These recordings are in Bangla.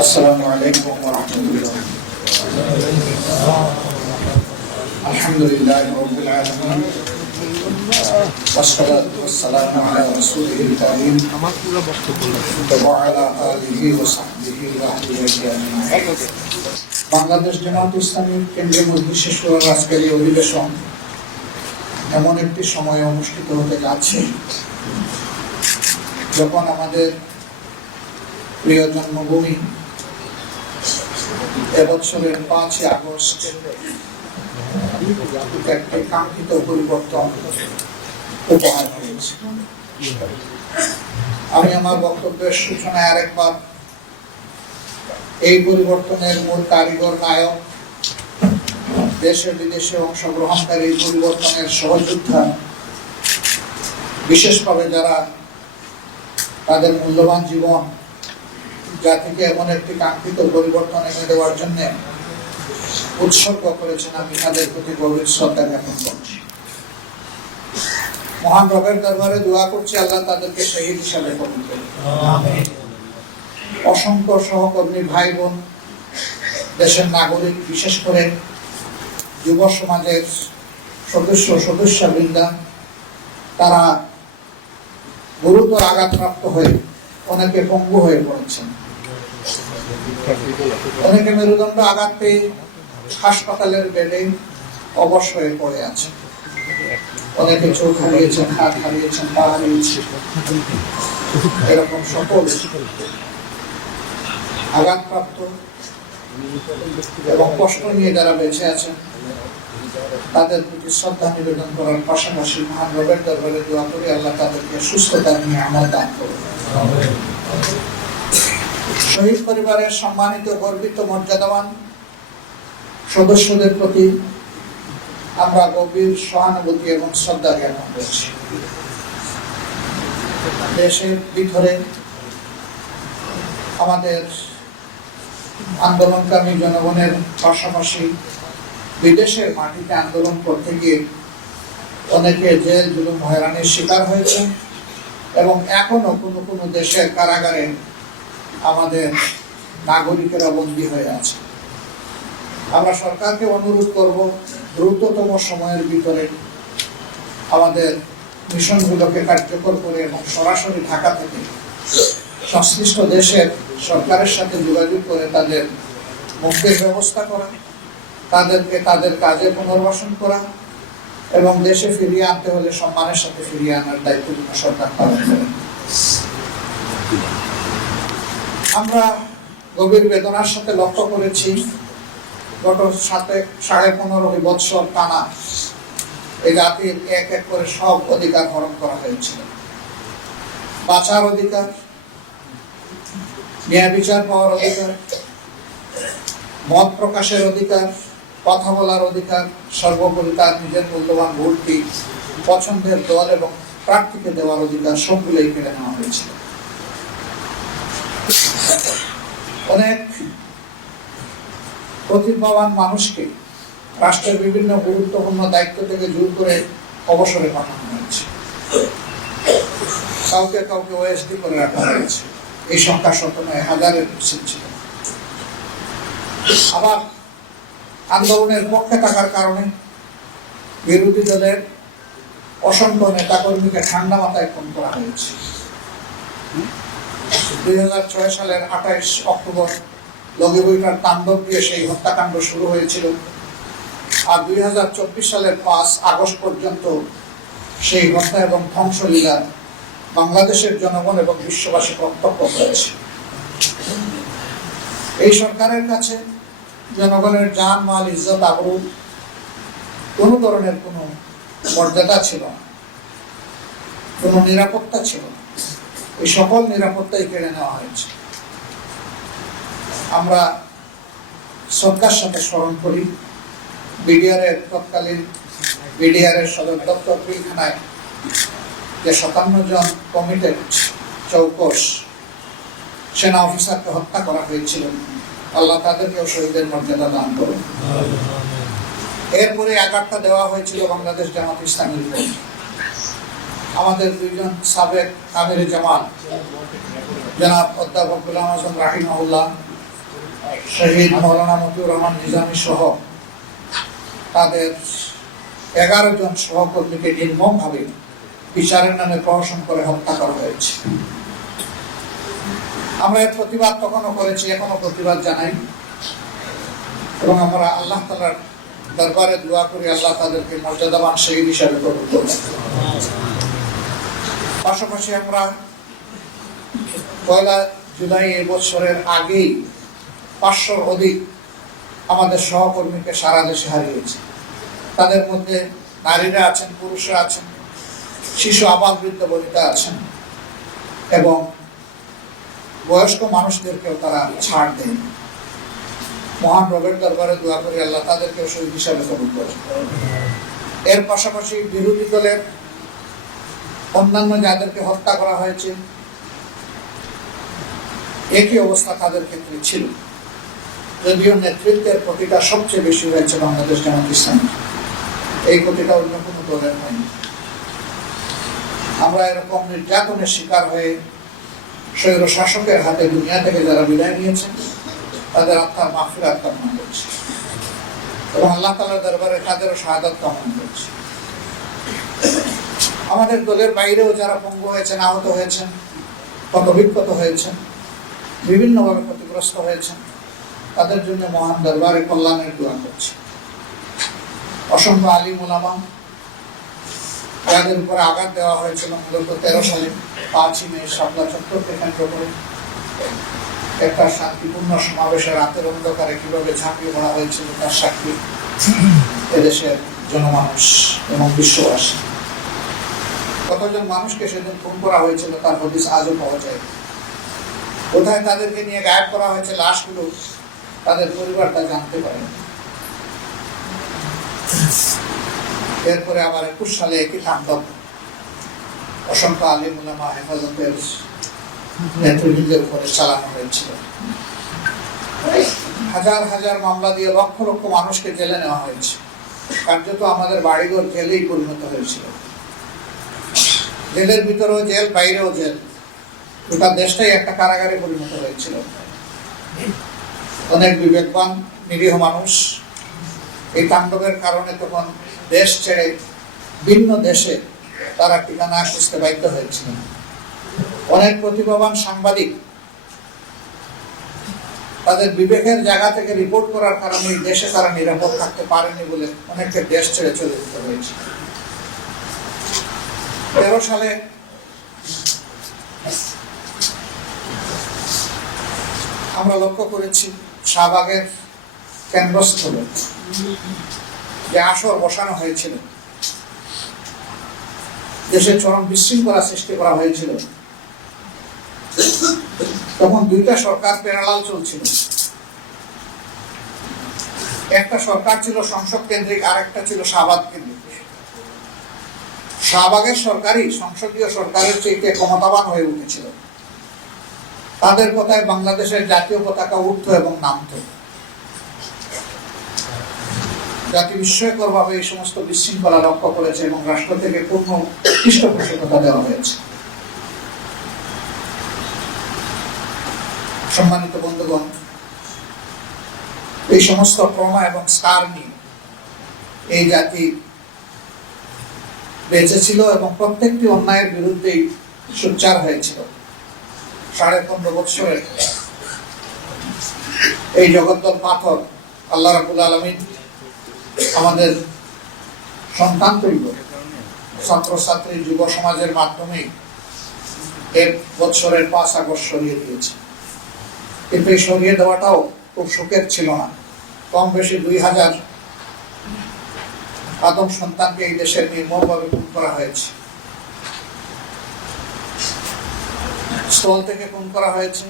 السلام عليكم ورحمة الله. الحمد لله رب العالمين والصلاة والسلام على رسوله الكريم وعلى آله وصحبه وأهل بيته أجمعين. বাংলাদেশ জামাত ইসলামী কেন্দ্রীয় মজলিস শেষ করার আজকের এই অধিবেশন এমন একটি সময়ে অনুষ্ঠিত হতে যাচ্ছে যখন আমাদের প্রিয় জন্মভূমি এবছরের 5 আগস্ট একটি কাঙ্ক্ষিত পরিবর্তন উপহার পেয়েছে। আমি আমার বক্তব্যের সূচনায় আরেকবার এই পরিবর্তনের মূল কারিগর নায়ক, দেশে বিদেশে অংশগ্রহণকারী পরিবর্তনের সহযোদ্ধা, বিশেষভাবে যারা তাদের মূল্যবান জীবন জাতিকে এমন একটি কাঙ্ক্ষিত পরিবর্তন এনে দেওয়ার জন্য উৎসর্গ করেছেন, আমি তাদের প্রতি গভীর শ্রদ্ধা জ্ঞাপন করছি। মহান রবের দরবারে দোয়া করছি আল্লাহ তাদেরকে শহীদ হিসাবে কবুল করুন। অসংখ্য সহকর্মী ভাই বোন, দেশের নাগরিক, বিশেষ করে যুব সমাজের সদস্যবৃন্দা, তারা গুরুতর আঘাতপ্রাপ্ত হয়ে অনেকে পঙ্গু হয়ে পড়েছেন, অনেকে মেরুদণ্ড আঘাত পেয়ে হাসপাতালের বেডে অবশ হয়ে পড়ে আছে, অনেকে চোখ হারিয়েছেন, হাত হারিয়েছেন, পা হারিয়েছেন। এরকম সকল আঘাতপ্রাপ্ত এবং কষ্ট নিয়ে যারা বেঁচে আছেন তাদের প্রতি শ্রদ্ধা নিবেদন করার পাশাপাশি মহান রবের দরবারে দোয়া করি আল্লাহ তাদেরকে সুস্থতা নিয়ে আমল দান করুন। শহীদ পরিবারের সম্মানিত, গর্বিত, মর্যাদাবান সদস্যদের প্রতি আমরা গভীর সহানুভূতি এবং শ্রদ্ধা জ্ঞাপন করছি। দেশের ভিতরে আমাদের আন্দোলনকামী জনগণের পাশাপাশি বিদেশের মাটিতে আন্দোলন করতে গিয়ে অনেকে জেল, জুলুম, হয়রানির শিকার হয়েছে এবং এখনো কোনো কোনো দেশের কারাগারে আমাদের নাগরিকেরা বন্দী হয়ে আছে। আমরা সরকারকে অনুরোধ করব দ্রুততম সময়ের ভিতরে আমাদের মিশনগুলোকে কার্যকর করে এবং সরাসরি ঢাকা থেকে সংশ্লিষ্ট দেশের সরকারের সাথে যোগাযোগ করে তাদের মুক্তির ব্যবস্থা করা, তাদেরকে তাদের কাজে পুনর্বাসন করা এবং দেশে ফিরিয়ে আনতে হলে সম্মানের সাথে ফিরিয়ে আনার দায়িত্বপূর্ণ সরকার পালন করে। আমরা গভীর বেদনার সাথে লক্ষ্য করেছি গত 15.5 বৎসর টানা এই জাতির এক এক করে সব অধিকার হরণ করা হয়েছিল। বাঁচার অধিকার, ন্যায় বিচার পাওয়ার অধিকার, মত প্রকাশের অধিকার, কথা বলার অধিকার, সর্বোপরি তার নিজের মূল্যবান ভোটটি পছন্দের দল এবং প্রার্থীকে দেওয়ার অধিকার সবগুলোই কেড়ে নেওয়া হয়েছিল। অনেক প্রতিভাবান মানুষকে রাষ্ট্রের বিভিন্ন গুরুত্বপূর্ণ দায়িত্ব থেকে জোর করে অবসরে পাঠানো হয়েছে, কাউকে কাউকে ওএসডি করে রাখা হয়েছে। এই সংখ্যা শত নয়, হাজারের ছিল। আবার আন্দোলনের পক্ষে থাকার কারণে বিরোধী দলের অসংখ্য নেতাকর্মীকে ঠান্ডা মাথায় খুন করা হয়েছে। 2006 সালের 28 অক্টোবর লগিবইটার তাণ্ডব দিয়ে সেই হত্যাকাণ্ড শুরু হয়েছিল, আর 2024 সালের 5 আগস্ট পর্যন্ত সেই হত্যা এবং ধ্বংসলীলা বাংলাদেশের জনগণ এবং বিশ্ববাসী প্রত্যক্ষ করেছে। এই সরকারের কাছে জনগণের জান, মাল, ইজ্জত, আবরু কোনো ধরনের কোনো মর্যাদা ছিল না, কোনো নিরাপত্তা ছিল না। এই সকল নিরাপত্তাই কেড়ে নেওয়া হয়েছে। আমরা শ্রদ্ধার সাথে স্মরণ করি বিডিআরের তৎকালীন বিডিআরের সদর দপ্তর পিলখানায় যে 57 জন কমিটেড চৌকস সেনা অফিসারকে হত্যা করা হয়েছিল। আল্লাহ তাদেরকেও শহীদের মর্যাদা দান করুন। এরপরে আঘাতটা দেওয়া হয়েছিল বাংলাদেশ জামাত ইসলামীর উপর। আমাদের দুইজন সাবেক আমির জামাত জনাব অধ্যাপক গোলাম আজম রাহিমাহুল্লাহ শহীদ মৌলানা মতিউর রহমান নিজামী সহ তাদের 11 জন সহকর্মীকে নির্মমভাবে বিচারের নামে প্রহসন করে হত্যা করা হয়েছে। আমরা এর প্রতিবাদ তখনও করেছি, এখনো প্রতিবাদ জানাই এবং আমরা আল্লাহ তাআলার দরবারে দোয়া করি আল্লাহ তাদেরকে মর্যাদাবান শহীদ হিসাবে কবুল করুন। পাশাপাশি আমরা 1 জুলাই এবছরের আগেই 500 অধিক আমাদের সহকর্মীকে সারা দেশে হারিয়েছে। তাদের মধ্যে নারীরা আছেন, পুরুষরা আছেন, শিশু, আবাল, বৃদ্ধ বনিতা আছেন এবং বয়স্ক মানুষদেরকেও তারা ছাড় দেন। মহান রবের দরবারে দোয়া করি আল্লাহ তাদেরকে শহীদ হিসাবে কবুল করেন। এর পাশাপাশি বিরোধী দলের অন্যান্য যাদেরকে হত্যা করা হয়েছে একই অবস্থা তাদের ক্ষেত্রে ছিল, যদিও নেতৃত্বের ক্ষতিটা সবচেয়ে বেশি হয়েছে বাংলাদেশ জামাত ইসলামী, এই ক্ষতিটা অন্য কোনো দলের হয়নি। আমরা এরকম নির্যাতনের শিকার হয়ে স্বৈর শাসকের হাতে দুনিয়া থেকে যারা বিদায় নিয়েছেন তাদের আত্মার মাগফিরাত কামনা করছি এবং আল্লাহ তাআলার দরবারে তাদেরও শাহাদাত কামনা করছি। আমাদের দলের বাইরেও যারা পঙ্গু হয়েছেন, আহত হয়েছেন, ক্ষতবিক্ষত হয়েছেন, বিভিন্নভাবে ক্ষতিগ্রস্ত হয়েছেন, তাদের জন্য মহান দরবারে কল্যাণের দোয়া করছি। অসংখ্য আলিম উলামা যাদের উপরে আঘাত দেওয়া হয়েছিল মূলত 13 সালে 5ই মে শাপলা চত্বরকে কেন্দ্র করে একটা শান্তিপূর্ণ সমাবেশের রাতের অন্ধকারে কিভাবে ঝাঁপিয়ে পড়া হয়েছিল তার সাক্ষী এদেশের জনমানুষ এবং বিশ্ববাসী। কতজন মানুষকে সেদিন খুন করা হয়েছিল তার হদিস আজও পাওয়া যায়। কোথায় তাদেরকে নিয়ে গায়েব করা হয়েছে লাশগুলো তাদের পরিবার তা জানতে পারে। এরপরে আবার 21 সালে একই তাণ্ডব অসংখ্য আলিম উলামা হেফাজতের নেতৃবৃন্দের উপরে চালানো হয়েছিল। হাজার হাজার মামলা দিয়ে লক্ষ লক্ষ মানুষকে জেলে নেওয়া হয়েছে। কার্যত আমাদের বাড়িঘর জেলেই পরিণত হয়েছিল। জেলের ভিতরেও জেল, বাইরেও জেল, গোটা দেশটাই একটা কারাগারে পরিণত হয়েছিল। অনেক বিবেকবান নিরীহ মানুষ এই তাণ্ডবের কারণে তখন দেশ ছেড়ে ভিন্ন দেশে তারা ঠিকানা খুঁজতে বাধ্য হয়েছিল। অনেক প্রতিভাবান সাংবাদিক তাদের বিবেকের জায়গা থেকে রিপোর্ট করার কারণে দেশে তারা নিরাপদ থাকতে পারেনি বলে অনেককে দেশ ছেড়ে চলে যেতে হয়েছে। 13 সালে আমরা লক্ষ্য করেছি শাহবাগের কেন্দ্রস্থলে যে আসর বসানো হয়েছিল, দেশে চরম বিশৃঙ্খলা সৃষ্টি করা হয়েছিল। তখন 2টা সরকার প্যারালাল চলছিল। একটা সরকার ছিল সংসদ কেন্দ্রিক, আর একটা ছিল শাহবাগ কেন্দ্রিক। শাহবাগের সরকারই সংসদীয় সরকারের চেয়ে ক্ষমতাবান হয়ে উঠেছিল। তাদের কথায় বাংলাদেশের জাতীয় পতাকা উঠত এবং নামত। জাতি বিস্ময়করভাবে এই সমস্ত বিশৃঙ্খলা লক্ষ্য করেছে এবং রাষ্ট্র থেকে পূর্ণ পৃষ্ঠপোষকতা দেওয়া হয়েছে। সম্মানিত বন্ধুগণ, এই সমস্ত ট্রমা এবং স্কার নিয়ে এই জাতি বেঁচে ছিল এবং প্রত্যেকটি অন্যায়ের বিরুদ্ধেই সোচ্চার হয়েছিল। 15.5 বছরের এই জগদ্দল পাথর আল্লাহ রাব্বুল আলামিন আমাদের সন্তান তৈরি ছাত্রছাত্রী যুব সমাজের মাধ্যমে 1 বছরের 5 আগস্ট সরিয়ে দিয়েছে। কিন্তু এই সরিয়ে দেওয়াটাও খুব সুখের ছিল না। কম বেশি 2000 আদম সন্তানকে এই দেশের নির্মমভাবে খুন করা হয়েছে। স্থল থেকে খুন করা হয়েছে,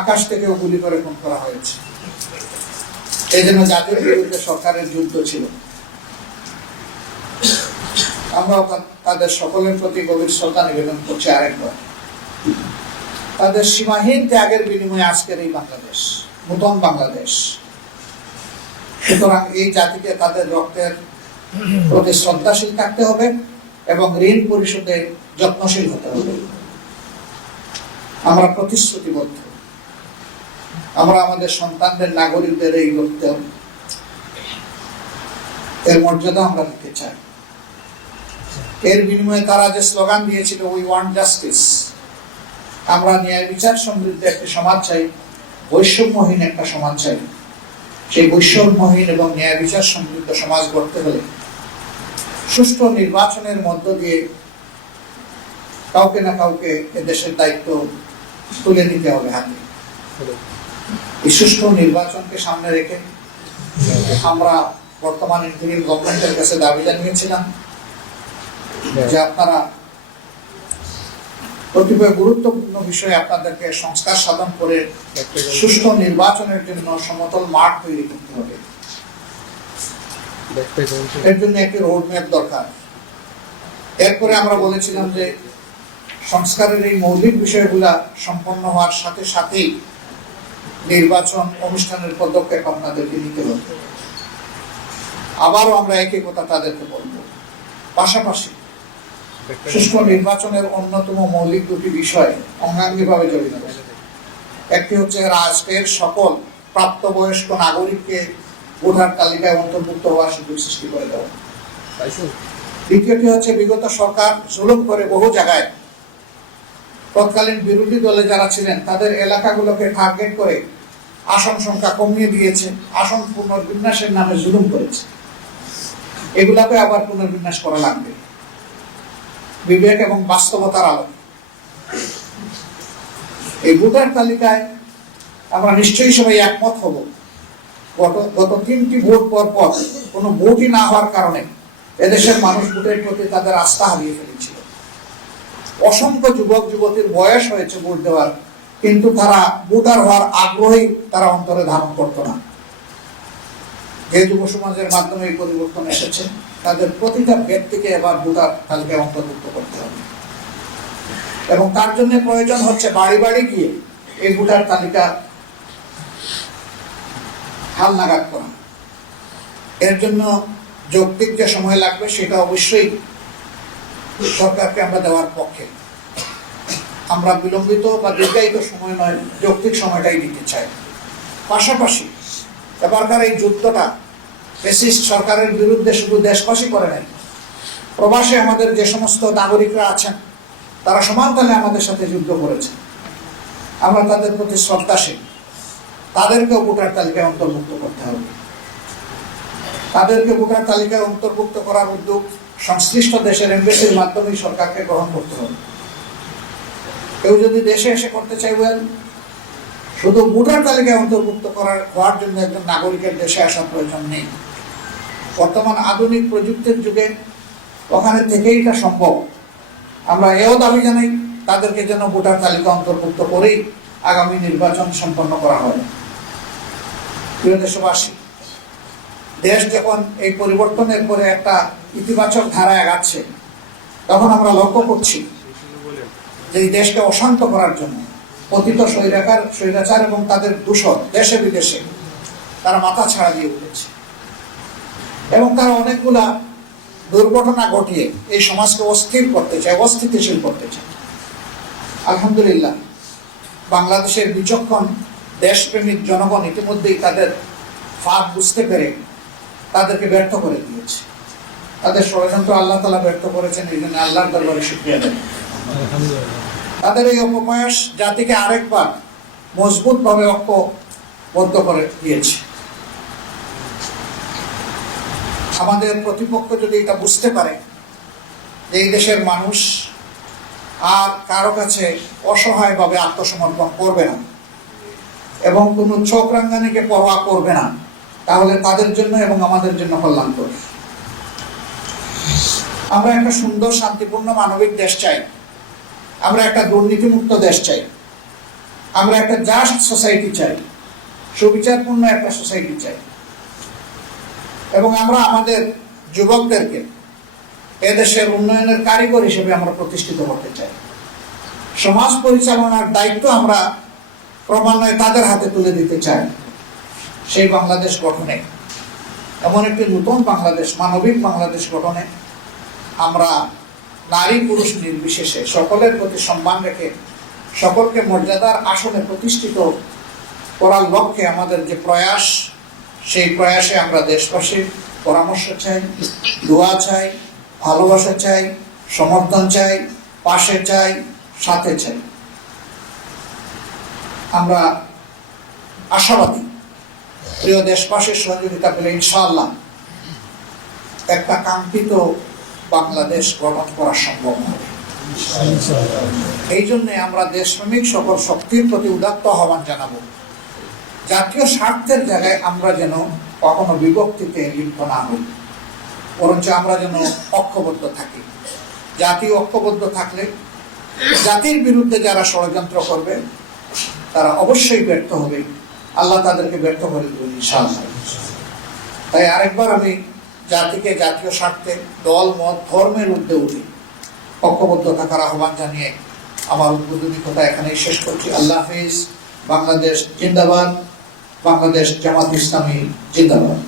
আকাশ থেকেও গুলি করে খুন করা হয়েছে। এই জন্য জাতির বিরুদ্ধে সরকারের যুদ্ধ ছিল। আমরাও তাদের সকলের প্রতি গভীর শ্রদ্ধা নিবেদন করছি আরেকবার। তাদের সীমাহীন ত্যাগের বিনিময়ে আজকের এই বাংলাদেশ, নতুন বাংলাদেশ। সুতরাং এই জাতিকে তাদের রক্তের প্রতি শ্রদ্ধাশীল থাকতে হবে এবং ঋণ পরিশোধে যত্নশীল হতে হবে। আমরা প্রতিশ্রুতিবদ্ধ আমরা আমাদের সন্তানদের, নাগরিকদের এই লক্ষ্য, এর মর্যাদা আমরা দিতে চাই। এর বিনিময়ে তারা যে স্লোগান দিয়েছিল, উই ওয়ান্ট জাস্টিস, আমরা ন্যায় বিচার সমৃদ্ধ একটা সমাজ চাই, বৈষম্যহীন একটা সমাজ চাই। সেই বৈষম্যহীন এবং ন্যায় বিচার সমৃদ্ধ সমাজ গড়তে হলে সুষ্ঠু নির্বাচনের মধ্য দিয়ে কাউকে না কাউকে দেশের দায়িত্ব তুলে নিতে হবে হাতে। এই সুষ্ঠু নির্বাচনকে সামনে রেখে আমরা বর্তমান ইন্টারিম গভর্নমেন্টের কাছে দাবি জানিয়েছিলাম যে আপনারা কতিপয় গুরুত্বপূর্ণ বিষয়ে আপনাদেরকে সংস্কার সাধন করে সুষ্ঠু নির্বাচনের জন্য সমতল মাঠ তৈরি করতে হবে। এর জন্য একটি রোডম্যাপ দরকার। এরপরে আমরা বলেছিলাম যে সংস্কারের এই মৌলিক বিষয়গুলা সম্পন্ন হওয়ার সাথে সাথেই নির্বাচন অনুষ্ঠানের পদক্ষেপ আপনাদেরকে নিতে হবে। আবারও আমরা একই কথা তাদেরকে বলবো। পাশাপাশি সুষ্ঠু নির্বাচনের অন্যতম মৌলিক দুটি বিষয় অঙ্গাঙ্গিভাবে জড়িত। একটি হচ্ছে রাষ্ট্রের সকল প্রাপ্তবয়স্ক নাগরিককে ভোটার তালিকায় অন্তর্ভুক্ত হওয়ার সুযোগ সৃষ্টি করে দেওয়া। দ্বিতীয়টি হচ্ছে বিগত সরকার জুলুম করে বহু জায়গায় তৎকালীন বিরোধী দলে যারা ছিলেন তাদের এলাকাগুলোকে টার্গেট করে আসন সংখ্যা কমিয়ে দিয়েছে, আসন পুনর্বিন্যাসের নামে জুলুম করেছে। এগুলাকে আবার পুনর্বিন্যাস করা লাগবে বিবেক এবং বাস্তবতার আলো। এই ভোটার তালিকায় আমরা নিশ্চয়ই সবাই একমত হব। গত 3টি ভোট পর পর কোনো ভোটই না হওয়ার কারণে এদেশের মানুষ ভোটের প্রতি তাদের আস্থা হারিয়ে ফেলেছিল। অসংখ্য যুবক যুবতীর বয়স হয়েছে ভোট দেওয়ার, কিন্তু তারা ভোটার হওয়ার আগ্রহী তারা অন্তরে ধারণ করত না। যে যুব সমাজের মাধ্যমে এই পরিবর্তন এসেছে, তাদের প্রতিটা ব্যক্তিকে এবার ভোটার তালিকায় অন্তর্ভুক্ত করতে হবে এবং তার জন্য প্রয়োজন হচ্ছে বাড়ি বাড়ি গিয়ে এই ভোটার তালিকা হালনাগাদ করা। এর জন্য যৌক্তিক যে সময় লাগবে সেটা অবশ্যই সরকারকে আমরা দেওয়ার পক্ষে। আমরা বিলম্বিত বা দীর্ঘায়িত সময় নয়, যৌক্তিক সময়টাই দিতে চাই। পাশাপাশি এবারকার এই যুদ্ধটা ফ্যাসিস্ট সরকারের বিরুদ্ধে শুধু দেশবাসী করে নাই, প্রবাসে আমাদের যে সমস্ত নাগরিকরা আছেন তারা সমানতালে আমাদের সাথে যুদ্ধ করেছে। আমরা তাদের প্রতি শ্রদ্ধাশীল। তাদেরকেও ভোটার তালিকায় অন্তর্ভুক্ত করতে হবে। তাদেরকে ভোটার তালিকায় অন্তর্ভুক্ত করার উদ্যোগ সংশ্লিষ্ট দেশের এমবেসির মাধ্যমেই সরকারকে গ্রহণ করতে হবে। কেউ যদি দেশে এসে করতে চাইবেন, শুধু ভোটার তালিকায় অন্তর্ভুক্ত হওয়ার জন্য একজন নাগরিকের দেশে আসার প্রয়োজন নেই। বর্তমান আধুনিক প্রযুক্তির যুগে ওখানে থেকেই এটা সম্ভব। আমরা এও দাবি জানাই তাদেরকে যেন ভোটার তালিকা অন্তর্ভুক্ত করেই আগামী নির্বাচন সম্পন্ন করা হয়। প্রিয় দেশবাসী, দেশ যখন এই পরিবর্তনের পরে একটা ইতিবাচক ধারায় আগাচ্ছে, তখন আমরা লক্ষ্য করছি যে এই দেশকে অশান্ত করার জন্য পতিত স্বৈরাচার এবং তাদের দূষণ দেশে বিদেশে তারা মাথা ছাড়া দিয়ে উঠেছে এবং তারা অনেকগুলা দুর্ঘটনা ঘটিয়ে এই সমাজকে অস্থির করতে চায়, অস্থিতিশীল করতে চায়। আলহামদুলিল্লাহ, বাংলাদেশের বিচক্ষণ দেশপ্রেমিক জনগণ ইতিমধ্যেই তাদের ফাঁদ বুঝতে পেরে তাদেরকে ব্যর্থ করে দিয়েছে। তাদের ষড়যন্ত্র আল্লাহ তাআলা ব্যর্থ করেছেন, এই জন্য আল্লাহর দরবারে শুকরিয়া দেন। তাদের এই অপপ্রয়াস জাতিকে আরেকবার মজবুত ভাবে ঐক্যবদ্ধ করে দিয়েছে। আমাদের প্রতিপক্ষ যদি এটা বুঝতে পারে যে এই দেশের মানুষ আর কারো কাছে অসহায়ভাবে আত্মসমর্পণ করবে না এবং কোনো চোখ রাঙ্গানিকে পরোয়া করবে না, তাহলে তাদের জন্য এবং আমাদের জন্য কল্যাণকর। আমরা একটা সুন্দর, শান্তিপূর্ণ, মানবিক দেশ চাই। আমরা একটা দুর্নীতিমুক্ত দেশ চাই। আমরা একটা জাস্ট সোসাইটি চাই, সুবিচারপূর্ণ একটা সোসাইটি চাই এবং আমরা আমাদের যুবকদেরকে এদেশের উন্নয়নের কারিগর হিসেবে আমরা প্রতিষ্ঠিত করতে চাই। সমাজ পরিচালনার দায়িত্ব আমরা ক্রমান্বয়ে তাদের হাতে তুলে দিতে চাই। সেই বাংলাদেশ গঠনে, এমন একটি নতুন বাংলাদেশ, মানবিক বাংলাদেশ গঠনে আমরা নারী পুরুষ নির্বিশেষে সকলের প্রতি সম্মান রেখে সকলকে মর্যাদার আসনে প্রতিষ্ঠিত করার লক্ষ্যে আমাদের যে প্রয়াস, সেই প্রয়াসে আমরা দেশবাসীর পরামর্শ চাই, দোয়া চাই, ভালোবাসা চাই, সমর্থন চাই, পাশে চাই, সাথে চাই। আমরা আশাবাদী প্রিয় দেশবাসীর সহযোগিতা পেলে ইনশাআল্লাহ একটা কাঙ্ক্ষিত বাংলাদেশ গঠন করা সম্ভব হবে। এই জন্য আমরা দেশপ্রেমিক সকল শক্তির প্রতি উদাত্ত আহ্বান জানাবো। জাতীয় স্বার্থের জায়গায় আমরা যেন কখনো বিভক্তিতে লিপ্ত না হই, বরঞ্চ আমরা যেন ঐক্যবদ্ধ থাকি। জাতি ঐক্যবদ্ধ থাকলে জাতির বিরুদ্ধে যারা ষড়যন্ত্র করবে তারা অবশ্যই ব্যর্থ হবে, আল্লাহ তাদেরকে ব্যর্থ করে দেবেন ইনশাআল্লাহ। তাই আরেকবার আমি জাতিকে জাতীয় স্বার্থে দল মত ধর্মের ঊর্ধ্বে উঠি ঐক্যবদ্ধ থাকার আহ্বান জানিয়ে আমার উদ্বোধনী কথা এখানেই শেষ করছি। আল্লাহ হাফিজ। বাংলাদেশ জিন্দাবাদ। বাংলাদেশ জামাত ইসলামী জিন্দাবাদ।